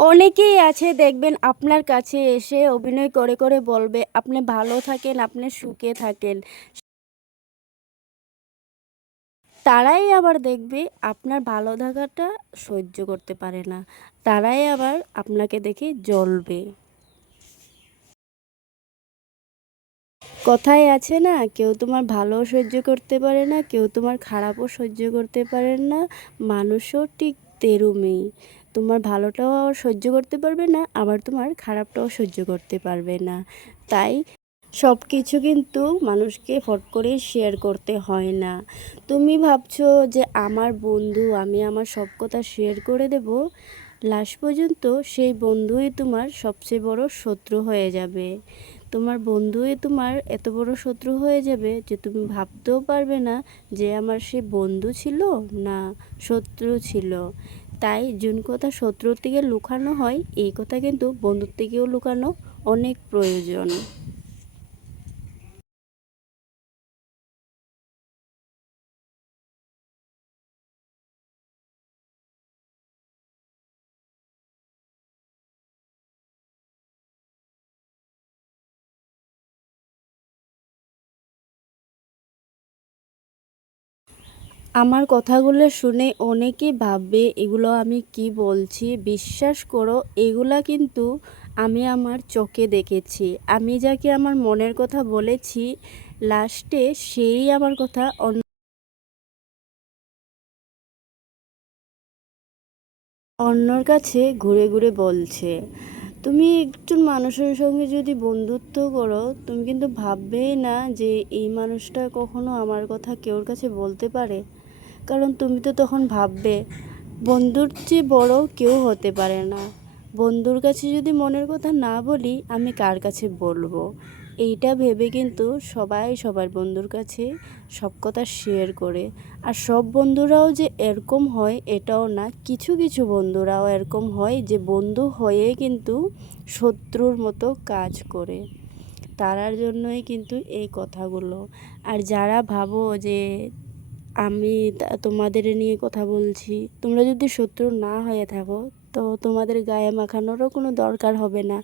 অনেকেই আছে দেখবেন আপনার কাছে এসে অভিনয় করে করে বলবে আপনি ভালো থাকেন, আপনি সুখে থাকেন। তারাই আবার দেখবে আপনার ভালো থাকাটা সহ্য করতে পারে না। তারাই আবার আপনাকে দেখে জ্বলবে। কথায় আছে না, কেউ তোমার ভালোও সহ্য করতে পারে না, কেউ তোমার খারাপও সহ্য করতে পারে না। মানুষও ঠিক তেরুমেই। তোমার ভালোটাও আবার সহ্য করতে পারবে না, আবার তোমার খারাপটাও সহ্য করতে পারবে না। তাই সব কিছু কিন্তু মানুষকে ফট করে শেয়ার করতে হয় না। তুমি ভাবছো যে আমার বন্ধু, আমি আমার সব কথা শেয়ার করে দেব, লাস্ট পর্যন্ত সেই বন্ধুই তোমার সবচেয়ে বড় শত্রু হয়ে যাবে। তোমার বন্ধুই তোমার এত বড় শত্রু হয়ে যাবে যে তুমি ভাবতেও পারবে না যে আমার সে বন্ধু ছিল না শত্রু ছিল। তাই যোন কথা শত্রুর থেকে লুকানো হয়, এই কথা কিন্তু বন্ধুর থেকেও লুকানো অনেক প্রয়োজন। আমার কথাগুলো শুনে অনেকেই ভাববে এগুলো আমি কি বলছি। বিশ্বাস করো, এগুলা কিন্তু আমি আমার চোখে দেখেছি। আমি যাকে আমার মনের কথা বলেছি, লাস্টে সেই আমার কথা অন্যর কাছে ঘুরে ঘুরে বলছে। তুমি একজন মানুষের সঙ্গে যদি বন্ধুত্ব করো, তুমি কিন্তু ভাববেই না যে এই মানুষটা কখনো আমার কথা কেউর কাছে বলতে পারে। কারণ তুমি তো তখন ভাববে বন্ধুর চেয়ে বড় কেউ হতে পারে না। বন্ধুর কাছে যদি মনের কথা না বলি, আমি কার কাছে বলবো। এইটা ভেবে কিন্তু সবাই সবার বন্ধুর কাছে সব কথা শেয়ার করে। আর সব বন্ধুরাও যে এরকম হয় এটাও না, কিছু কিছু বন্ধুরাও এরকম হয় যে বন্ধু হয়ে কিন্তু শত্রুর মতো কাজ করে। তারার জন্যই কিন্তু এই কথাগুলো। আর যারা ভাবো যে আমি তোমাদের নিয়ে কথা বলছি, তোমরা যদি শত্রু না হয়ে থাকো তো তোমাদের গায়ে মাখানোরও কোনো দরকার হবে না।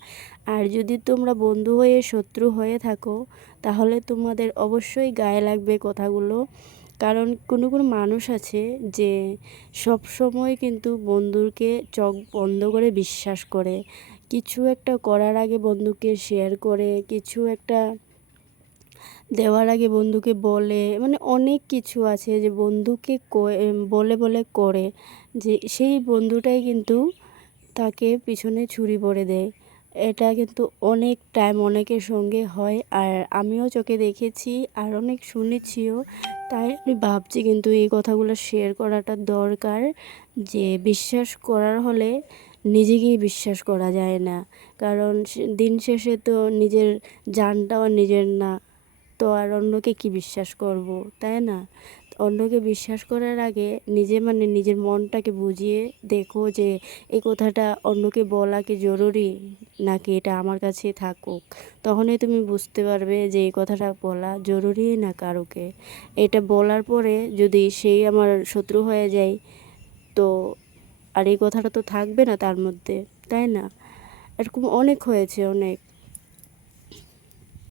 আর যদি তোমরা বন্ধু হয়ে শত্রু হয়ে থাকো, তাহলে তোমাদের অবশ্যই গায়ে লাগবে কথাগুলো। কারণ কোনো কোনো মানুষ আছে যে সব সময় কিন্তু বন্ধুকে চোখ বন্ধ করে বিশ্বাস করে। কিছু একটা করার আগে বন্ধুকে শেয়ার করে, কিছু একটা দেওয়ার আগে বন্ধুকে বলে, মানে অনেক কিছু আছে যে বন্ধুকে বলে বলে করে, যে সেই বন্ধুটাই কিন্তু তাকে পিছনে ছুরি ভরে দেয়। এটা কিন্তু অনেক টাইম অনেকের সঙ্গে হয়, আর আমিও চোখে দেখেছি আর অনেক শুনেছিও। তাই আমি ভাবছি কিন্তু এই কথাগুলো শেয়ার করাটা দরকার। যে বিশ্বাস করার হলে নিজেকেই বিশ্বাস করা যায় না। কারণ দিন শেষে তো নিজের জানটাও নিজের না। তো আর অন্যকে কি বিশ্বাস করব, তাই না? অন্যকে বিশ্বাস করার আগে নিজে মানে নিজের মনটাকে বুঝিয়ে দেখো যে এই কথাটা অন্যকে বলা কি জরুরি, নাকি এটা আমার কাছে থাকুক। তখনই তুমি বুঝতে পারবে যে এই কথাটা বলা জরুরি না কারোকে। এটা বলার পরে যদি সেই আমার শত্রু হয়ে যায়, তো আর এই কথাটা তো থাকবে না তার মধ্যে, তাই না? এরকম অনেক হয়েছে, অনেক।